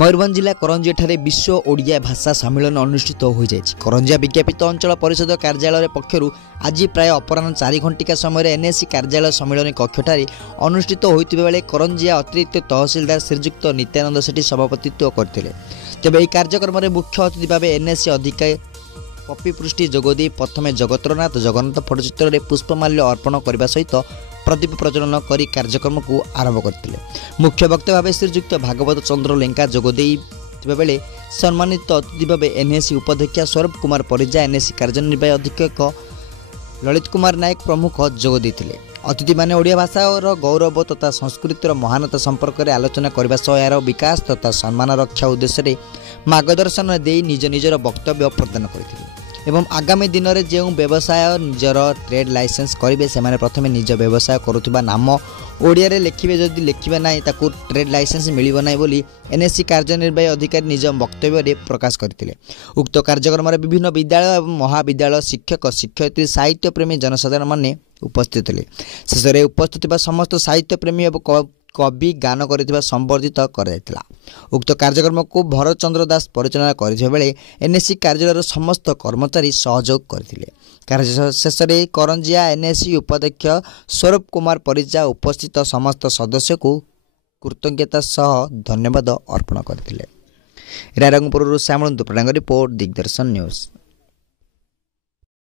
मयूरभंज जिला करंजिया ठारे विश्व ओडिया भाषा सम्मेलन अनुष्ठित हो जाएगी। करंजिया विज्ञापित अंचल परिषद कार्यालय पक्षर आज प्राय अपराह 4 घंटिका समय एनएससी कार्यालय सम्मेलन कक्षठारे अनुष्ठित होता बेले करंजिया अतिरिक्त तहसिलदार श्रीजुक्त नित्यानंद सेठी सभापतित्व करते। तेज यह कार्यक्रम में मुख्य अतिथि भाव एनएससी अधिकारी पप्पी पृष्टि जोगदे प्रथमे जगतरनाथ जगन्नाथ फोटोचित्र में पुष्पमाल्य अर्पण करने सहित प्रदीप प्रज्वलन कर कार्यक्रम को आरंभ करते। मुख्य वक्ता भाव श्रीजुक्त भागवत चंद्र लेंका जोगदे बेले सम्मानित अतिथि भाव एनएससी उपाध्यक्ष स्वरूप कुमार परिजा एनएससी कार्यनिर्वाही अधीक्षक ललित कुमार नायक प्रमुख जोगदे। अतिथि माने ओडिया भाषार गौरव तथा संस्कृतिर महानता संपर्क में आलोचना करने सह यार विकास तथा सम्मान रक्षा उद्देश्य मार्गदर्शन दे निज निजर वक्तव्य प्रदान करथिले एवं आगामी दिन में जो व्यवसाय निजर ट्रेड लाइसेंस करेंगे से प्रथम निज व्यवसाय करुवा नाम ओडिया रे लिखिबे जदि लिखिबे नाही ताकू ट्रेड लाइसेंस मिलिबो नाही बोली एनएससी कार्यनिर्वाही अधिकारी निज वक्तव्य रे प्रकाश करथिले। उक्त कार्यक्रम में विभिन्न विद्यालय और महाविद्यालय शिक्षक शिक्षयित्री साहित्य प्रेमी जनसाधारण माने उपस्थित थे। शेष में उपस्थित समस्त साहित्य प्रेमी और कवि गान कर संबर्धित करा। उक्त कार्यक्रम को भरत चंद्र दास परिचालना करे एनएससी कार्यालय समस्त कर्मचारी सहयोग करथिले। कार्य शेष में करंजिया एनएससी उपाध्यक्ष स्वरूप कुमार परिजा उपस्थित समस्त सदस्य को कृतज्ञता सह धन्यवाद अर्पण करथिले। रायरंगपुर श्यामल दुपड़ांग रिपोर्ट दिग्दर्शन न्यूज।